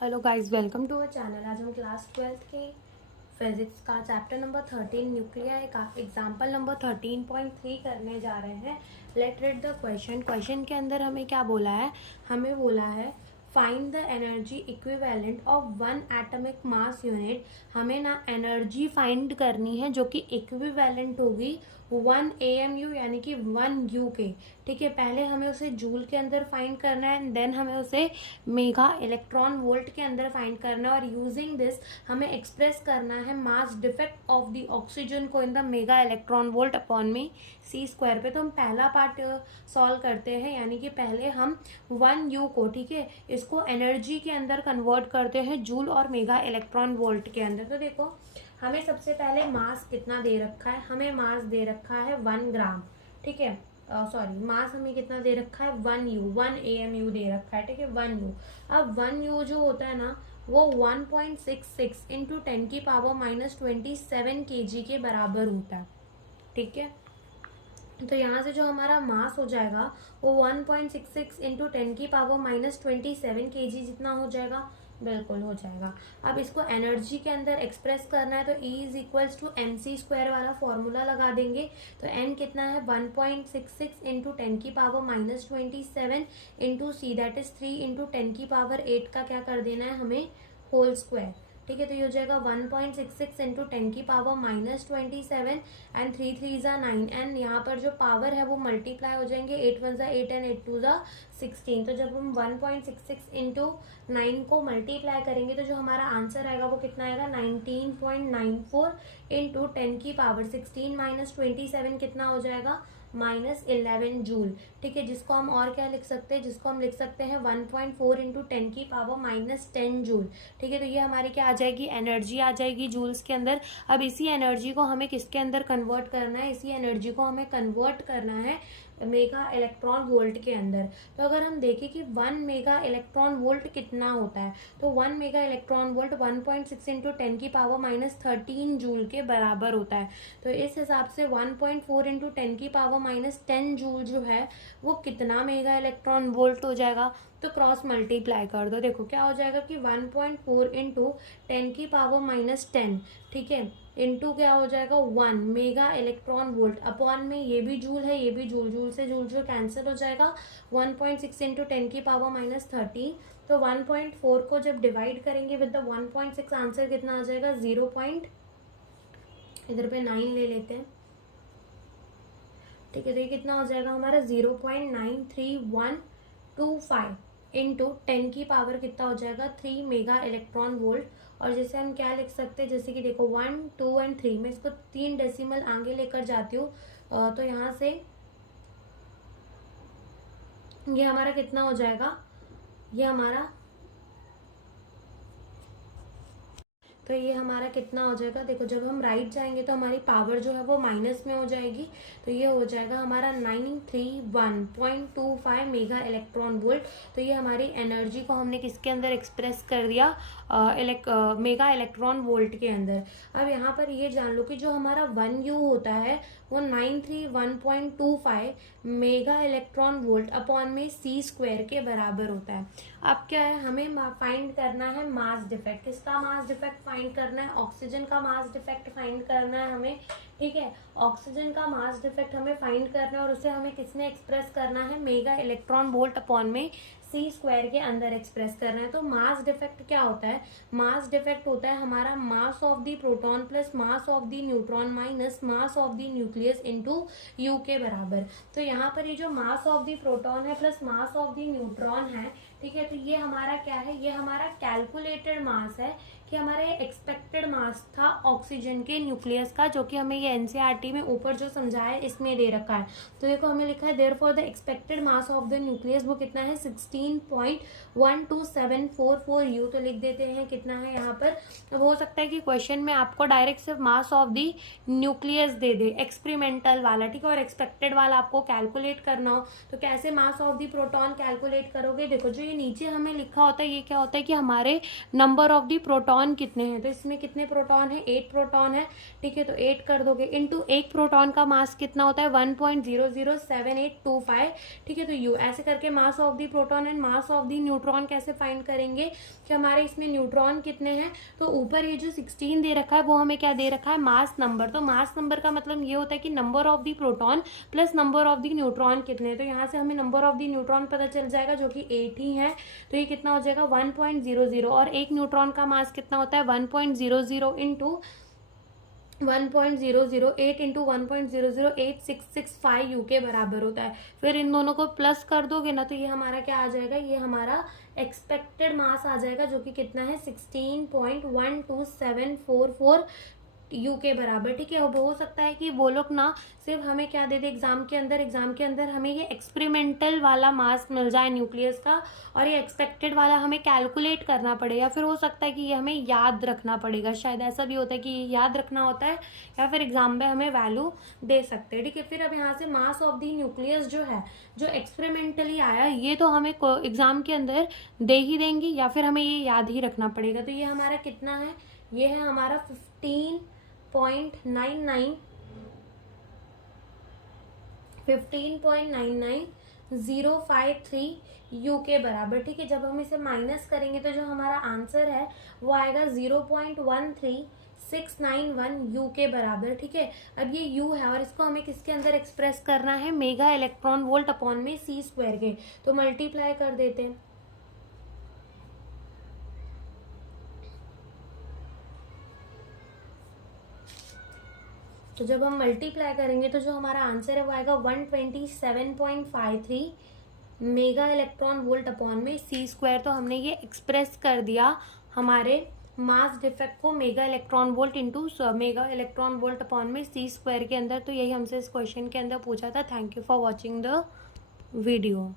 Hello guys, welcome to our channel. आज हम class 12th के फिजिक्स का चैप्टर नंबर 13 न्यूक्लियर का एग्जांपल नंबर 13.3 करने जा रहे हैं। लेट रीड द क्वेश्चन के अंदर हमें क्या बोला है? हमें बोला है find the energy equivalent of one atomic mass unit. हमें ना एनर्जी फाइंड करनी है जो कि इक्विवेलेंट होगी 1 AMU यानी कि 1 U के। ठीक है, पहले हमें उसे जूल के अंदर फाइंड करना है एंड देन हमें उसे मेगा इलेक्ट्रॉन वोल्ट के अंदर फाइंड करना है। और यूजिंग दिस हमें एक्सप्रेस करना है mass defect of the oxygen को in the mega electron volt upon में C स्क्वायर पे। तो हम पहला पार्ट सॉल्व करते हैं, यानी कि पहले हम 1 U को, ठीक है, इसको एनर्जी के अंदर कन्वर्ट करते हैं जूल और मेगा इलेक्ट्रॉन वोल्ट के अंदर। तो देखो, हमें सबसे पहले मास कितना दे रखा है? हमें मास दे रखा है 1 ग्राम। ठीक है, सॉरी, मास हमें कितना दे रखा है? 1 U, 1 AMU दे रखा है। ठीक है, 1 U। अब 1 U जो होता है ना, वो 1.66 इंटू 10 की पावर माइनस 27 kg के बराबर होता है। ठीक है, तो यहाँ से जो हमारा मास हो जाएगा वो 1.66 इंटू 10 की पावर माइनस 27 kg जितना हो जाएगा। बिल्कुल हो जाएगा। अब इसको एनर्जी के अंदर एक्सप्रेस करना है तो E is equals to MC square वाला फॉर्मूला लगा देंगे। तो N कितना है? 1.66 इंटू 10 की power minus 27 into C, that is 3 into 10 की पावर 8 का क्या कर देना है हमें? Whole square. ठीक है, तो ये हो जाएगा 1.66 इंटू 10 की पावर माइनस 27 एंड 3 3 ज़ा 9 एंड यहाँ पर जो पावर है वो मल्टीप्लाई हो जाएंगे। 8 1 ज़ा 8 एंड 8 2 ज़ा 16। तो जब हम 1.66 इंटू 9 को मल्टीप्लाई करेंगे तो जो हमारा आंसर आएगा वो कितना आएगा? 19.94 इंटू 10 की पावर 16 माइनस 27 कितना हो जाएगा? -11 जूल। ठीक है, जिसको हम और क्या लिख सकते हैं? जिसको हम लिख सकते हैं 1.4 इंटू 10 की पावर -10 जूल। ठीक है, तो ये हमारी क्या आ जाएगी? एनर्जी आ जाएगी जूल्स के अंदर। अब इसी एनर्जी को हमें किसके अंदर कन्वर्ट करना है? इसी एनर्जी को हमें कन्वर्ट करना है मेगा इलेक्ट्रॉन वोल्ट के अंदर। तो अगर हम देखें कि 1 मेगा इलेक्ट्रॉन वोल्ट कितना होता है, तो 1 मेगा इलेक्ट्रॉन वोल्ट 1.6 इंटू 10 की पावर माइनस 13 जूल के बराबर होता है। तो इस हिसाब से 1.4 इंटू 10 की पावर माइनस 10 जूल जो है वो कितना मेगा इलेक्ट्रॉन वोल्ट हो जाएगा? तो क्रॉस मल्टीप्लाई कर दो। देखो क्या हो जाएगा कि 1.4 इंटू 10 की पावर माइनस 10, ठीक है, इंटू क्या हो जाएगा? 1 मेगा इलेक्ट्रॉन वोल्ट अपॉन में ये भी जूल है, ये भी जूल, जूल से जूल जो कैंसिल हो जाएगा। 1.6 इंटू 10 की पावर माइनस 13। तो 1.4 को जब डिवाइड करेंगे विद द 1.6, आंसर कितना आ जाएगा? 0. इधर पे 9 ले लेते हैं। ठीक है, तो ये कितना हो जाएगा हमारा? 0.93125 इंटू 10 की पावर कितना हो जाएगा? 3 मेगा इलेक्ट्रॉन वोल्ट। और जैसे हम क्या लिख सकते हैं, जैसे कि देखो 1 2 एंड 3, मैं इसको 3 डेसिमल आगे लेकर जाती हूँ। तो यहाँ से ये हमारा कितना हो जाएगा? ये हमारा तो ये हमारा कितना हो जाएगा? देखो, जब हम राइट जाएंगे तो हमारी पावर जो है वो माइनस में हो जाएगी। तो ये हो जाएगा हमारा 931.25 मेगा इलेक्ट्रॉन वोल्ट। तो ये हमारी एनर्जी को हमने किसके अंदर एक्सप्रेस कर दिया? मेगा इलेक्ट्रॉन वोल्ट के अंदर। अब यहाँ पर ये जान लो कि जो हमारा 1 U होता है वो 931.25 मेगा इलेक्ट्रॉन वोल्ट अपॉन में C स्क्वायर के बराबर होता है। अब क्या है, हमें फाइंड करना है मास डिफेक्ट। किसका मास डिफेक्ट फाइंड करना है? ऑक्सीजन का मास डिफेक्ट फाइंड करना है हमें। ठीक है, ऑक्सीजन का मास डिफेक्ट हमें फाइंड करना है और उसे हमें किसने एक्सप्रेस करना है? मेगा इलेक्ट्रॉन वोल्ट अपॉन में C स्क्वायर के अंदर एक्सप्रेस करना है। तो मास डिफेक्ट क्या होता है? मास डिफेक्ट होता है हमारा mass of the proton plus mass of the neutron minus mass of the nucleus into U के बराबर। तो यहाँ पर ये जो मास ऑफ द प्रोटॉन है plus mass of the neutron है, ठीक है, तो ये हमारा क्या है? ये हमारा कैलकुलेटेड मास है कि हमारे एक्सपेक्टेड मास था ऑक्सीजन के न्यूक्लियस का, जो कि हमें ये NCERT में ऊपर जो समझाया है इसमें दे रखा है। तो देखो हमें लिखा है therefore the expected mass of the nucleus वो कितना है? 16.12744 U। तो लिख देते हैं कितना है यहाँ पर। अब हो सकता है कि क्वेश्चन में आपको डायरेक्ट सिर्फ mass of the nucleus they they, experimental वाला, ठीक है, और एक्सपेक्टेड वाला आपको कैलकुलेट करना हो। तो कैसे mass of the proton calculate करोगे? देखो, जो ये नीचे हमें लिखा होता है ये क्या होता है कि हमारे number of the proton proton कितने हैं, तो इसमें कितने प्रोटॉन है, 8 प्रोटॉन है, ठीक है। तो 8 कर दोगे इंटू एक प्रोटॉन का मास कितना होता है 1.007825, ठीक है। तो यू ऐसे करके mass of the proton and mass of the neutron कैसे फाइंड करेंगे कि हमारे इसमें न्यूट्रॉन कितने हैं। तो ऊपर ये जो 16 दे रखा है वो हमें क्या दे रखा है, मास नंबर। तो मास नंबर का मतलब ये होता है कि number of the proton plus number of the neutron कितने। तो यहाँ से हमें नंबर ऑफ द न्यूट्रॉन पता चल जाएगा जो कि 8 ही है। तो ये कितना हो जाएगा 1.00, और एक न्यूट्रॉन का मास कितना होता है 1.00 इंटू 1.008 इंटू 1.008665 यू के बराबर होता है। फिर इन दोनों को प्लस कर दोगे ना तो ये हमारा क्या आ जाएगा, ये हमारा एक्सपेक्टेड मास आ जाएगा जो कि कितना है 16.12744 यू के बराबर, ठीक है। अब हो सकता है कि वो लोग ना सिर्फ हमें क्या दे दे एग्जाम के अंदर हमें ये एक्सपेरिमेंटल वाला मास मिल जाए न्यूक्लियस का, और ये एक्सपेक्टेड वाला हमें कैलकुलेट करना पड़ेगा। फिर हो सकता है कि ये हमें याद रखना पड़ेगा, शायद ऐसा भी होता है कि ये याद रखना होता है, या फिर एग्जाम में हमें वैल्यू दे सकते हैं, ठीक है। फिर अब यहाँ से मास ऑफ द न्यूक्लियस जो है, जो एक्सपेरिमेंटली आया, ये तो हमें एग्जाम के अंदर दे ही देंगे या फिर हमें ये याद ही रखना पड़ेगा। तो ये हमारा कितना है, ये है हमारा 15.99053 यू के बराबर, ठीक है। जब हम इसे माइनस करेंगे तो जो हमारा आंसर है वो आएगा 0.13691 यू के बराबर, ठीक है। अब ये यू है और इसको हमें किसके अंदर एक्सप्रेस करना है, मेगा इलेक्ट्रॉन वोल्ट अपॉन में सी स्क्वायर के। तो मल्टीप्लाई कर देते हैं, तो जब हम मल्टीप्लाई करेंगे तो जो हमारा आंसर है वो आएगा 127.53 मेगा इलेक्ट्रॉन वोल्ट अपॉन में सी स्क्वायर। तो हमने ये एक्सप्रेस कर दिया हमारे मास डिफेक्ट को mega electron volt into mega electron volt upon में सी स्क्वायर के अंदर। तो यही हमसे इस क्वेश्चन के अंदर पूछा था। Thank you for watching the video.